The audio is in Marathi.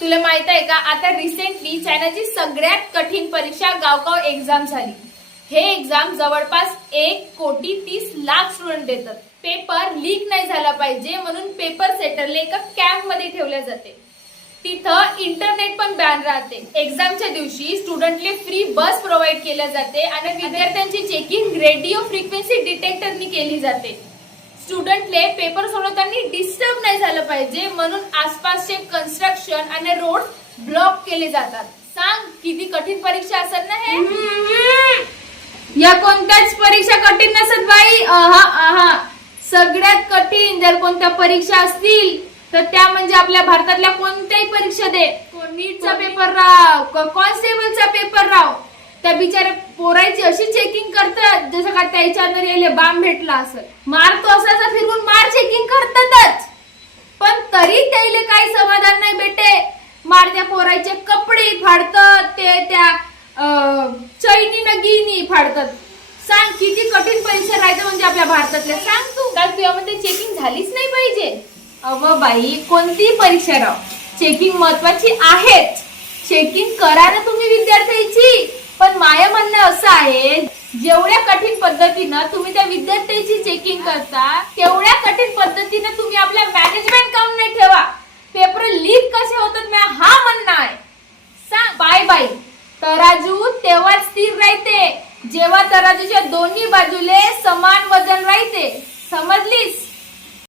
तुला माहित आहे का, आता रिसेंटली चायनाची सगळ्यात कठीण परीक्षा गावगाव एक्झाम झाली। हे एक्झाम जवळपास 1,30,00,000 स्टुडंट देतात। पेपर लीक नाही झाला पाहिजे म्हणून पेपर सेटरले एका कॅम्प मध्ये ठेवले जाते। तिथं इंटरनेट पण बॅन राहते। एक्झामच्या दिवशी स्टुडंटले फ्री बस प्रोव्हाइड केल्या जाते आणि विद्यार्थ्यांची चेकिंग रेडिओ फ्रिक्वेन्सी डिटेक्टरनी केली जाते। स्टुडंटले पेपर सोडवताना डिस्टर्ब नाही झालं पाहिजे म्हणून आसपासचे कन्स्ट्रक्शन आणि रोड ब्लॉक केले जातात। सांग किती कठीण परीक्षा असेल ना हे। या कोणत्याच परीक्षा कठीण नसत बाई। सगळ्यात कठीण जर कोणत्या परीक्षा असतील तर त्या म्हणजे आपल्या भारतातल्या कोणत्याही परीक्षा दे, नीटचा पेपर राव, कॉन्स्टेबलचा पेपर राव, त्या बिचारे पोरायची अशी चेकिंग करतात जसं का त्याच्या अंदर यायला बाम भेटला असेल। मार तो असाचा फिरवून मार चेकिंग करतातच, पण तरी त्याला काही समाधान नाही भेटे। मार त्या पोरायचे कपडे फाडतात, ते त्या चैनी न गिनी फाडतात। सांग किती कठीण परीक्षा राहते म्हणजे आपल्या भारतातल्या। सांग तू काल तुझ्यामध्ये चेकिंग झालीच नाही पाहिजे। अव बाई, कोणतीही परीक्षा राव, चेकिंग महत्वाची आहेच। चेकिंग करा ना तुम्ही विद्यार्थ्यांची, पण माझं म्हणणं असं आहे जेवढ्या कठीण पद्धतीनं तुम्ही त्या विद्यार्थ्यांची चेकिंग करता तेवढ्या कठीण पद्धतीने तुम्ही आपल्या मॅनेजमेंट काम नाही ठेवा। पेपर लीक कसे होतात मी हा म्हणणं आहे। सांग बाय बाय, तराजू तेव्हा स्थिर राहते जेव्हा तराजूच्या दोन्ही बाजूले समान वजन राहते, समजलीस?